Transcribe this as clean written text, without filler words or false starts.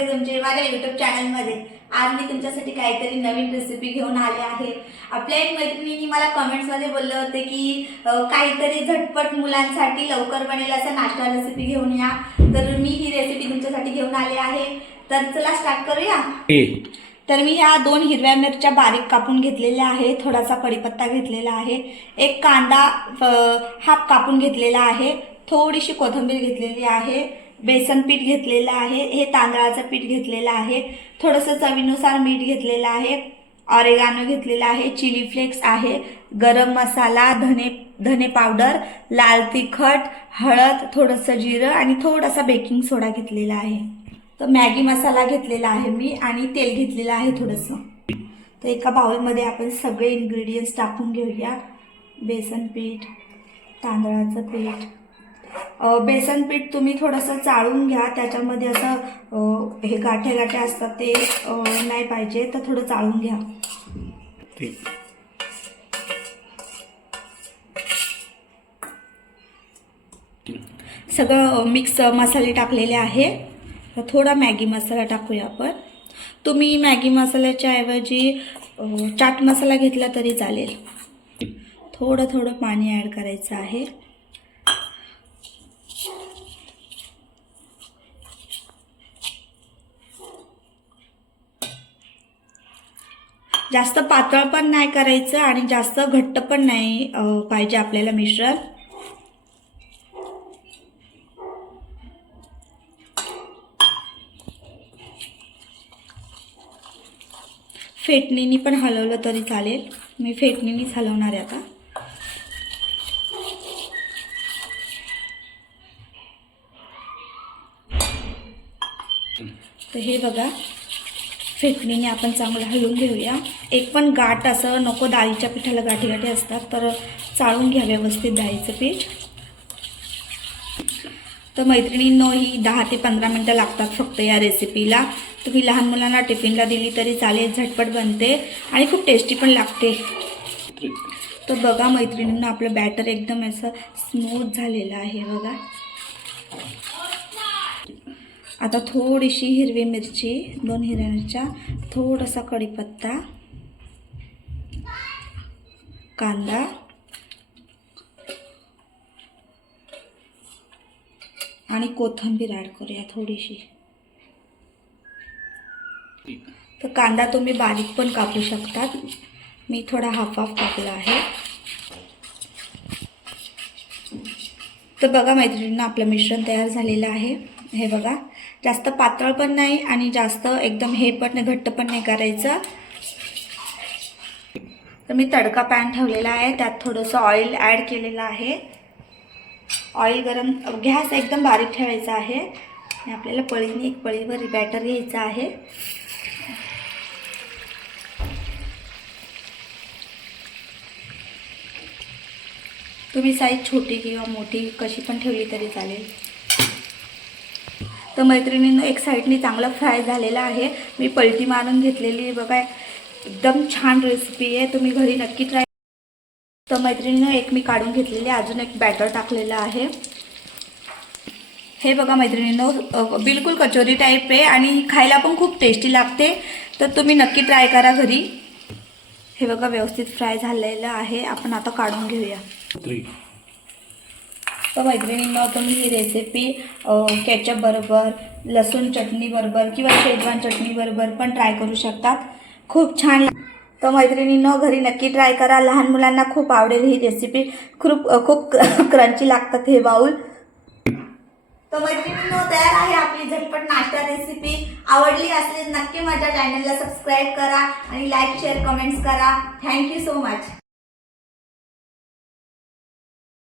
तुमचे माझ्या YouTube चॅनलमध्ये आज मी तुमच्यासाठी काहीतरी नवीन रेसिपी घेऊन आले आहे। आपल्या एक मैत्रिणींनी मला कमेंट्समध्ये बोलले होते की काहीतरी झटपट मुलांसाठी लवकर बनेल असं नाश्ता रेसिपी घेऊन या, तर मी ही रेसिपी तुमच्यासाठी घेऊन आले आहे। तर चला स्टार्ट करूया। तर मी ह्या 2 हिरव्या मिरच्या बारीक कापून घेतलेल्या आहे, थोडासा कढीपत्ता घेतलेला आहे, एक कांदा हाफ कापून घेतलेला आहे, थोडीशी कोथिंबीर घेतलेली आहे, बेसन पीठ घेतलेलं आहे, हे तांदळाचं पीठ घेतलेलं आहे, थोडंसं चवीनुसार मीठ घेतलेलं आहे, ऑरेगानो घेतलेला आहे, चिली फ्लेक्स आहे, गरम मसाला, धने पावडर, लाल तिखट, हळद, थोडंसं जिरं आणि थोडासा बेकिंग सोडा घेतलेला आहे। तर मॅगी मसाला घेतलेला आहे मी आणि तेल घेतलेलं आहे थोडंसं। तर एका बाउलमध्ये आपण सगळे इन्ग्रेडियंट्स टाकून घेऊया। बेसन पीठ, तांदळाचं पीठ, बेसन पीठ तुम्ही थोडंसं चाळून घ्या, त्याच्यामध्ये असं हे गाठे गाठे असतात ते नाही पाहिजे, तर थोडं चाळून घ्या। सगळं मिक्स मसाले टाकलेले आहे। थोडा मॅगी मसाला टाकूया आपण। तुम्ही मॅगी मसाल्याच्या ऐवजी चाट मसाला घेतला तरी चालेल। थोडं थोडं पाणी ॲड करायचं आहे। जास्त पातळ पण नाही करायचं आणि जास्त घट्ट पण नाही पाहिजे आपल्याला मिश्रण। फेटणीने पण हलवलं तरी चालेल, मी फेटणीनेच हलवणार आहे आता। तर हे बघा, फेटणीने आपण चांगलं हलवून घेऊया। एक पण गाठ असं नको, डाळीच्या पिठाला गाठी गाठी असतात, तर चाळून घ्या व्यवस्थित डाळीचं पीठ। तर मैत्रिणींनो, ही 10 ते 15 मिनटं लागतात फक्त या रेसिपीला। तुम्ही लहान मुलांना टिफिनला दिली तरी चालेल, झटपट बनते आणि खूप टेस्टी पण लागते। तर बघा मैत्रिणींनो, आपलं बॅटर एकदम असं स्मूथ झालेलं आहे बघा। आता थोडीशी हिरवी मिरची, 2 हिरव्या मिरच्या, थोडासा कढीपत्ता, कांदा आणि कोथिंबीर ॲड करूया थोडीशी। तर कांदा तुम्ही बारीक पण कापू शकतात, मी थोडा हाफ कापला आहे। तर बघा मैत्रिणींनो, आपलं मिश्रण तयार झालेलं आहे। हे बघा, जास्त पातळ पण नाही आणि जास्त एकदम हे पण घट्ट पण नाही करायचं। तर मी तडका पॅन ठेवलेला आहे, त्यात थोडंसं ऑइल ॲड केलेलं आहे। ऑइल गरम, गॅस एकदम बारीक ठेवायचा आहे आणि आपल्याला पळीने एक पळीवर बॅटर घ्यायचं आहे। तुम्ही साईज छोटी किंवा मोठी कशी पण ठेवली तरी चालेल। तर मैत्रिणींनो, एक साईडने चांगलं फ्राय झालेलं आहे, मी पलटी मारून घेतलेली बघा। एकदम छान रेसिपी आहे, तुम्ही घरी नक्की ट्राय। तर मैत्रिणींनो, एक मी काढून घेतलेली, अजून एक बॅटर टाकलेलं आहे। हे बघा मैत्रिणींनो, बिलकुल कचोरी टाईप आहे आणि खायला पण खूप टेस्टी लागते, तर तुम्ही नक्की ट्राय करा घरी। हे बघा, व्यवस्थित फ्राय झालेलं आहे, आपण आता काढून घेऊया। तर मैत्रिणींनो, तुम्ही ही रेसिपी केचप बरोबर, लसूण चटणी बरोबर किंवा शेजवान चटणी बरोबर पण ट्राय करू शकतात, खूप छान। तर मैत्रिणींनो, घरी नक्की ट्राय करा, लहान मुलांना खूप आवडेल ही रेसिपी। खूप क्रंची लागतात हे बाउल। तर मैत्रिणींनो, तयार आहे आपली झटपट नाश्ता रेसिपी। आवडली असेल नक्की माझ्या चॅनलला सबस्क्राईब करा आणि लाईक, शेअर, कमेंट्स करा। Thank you so much.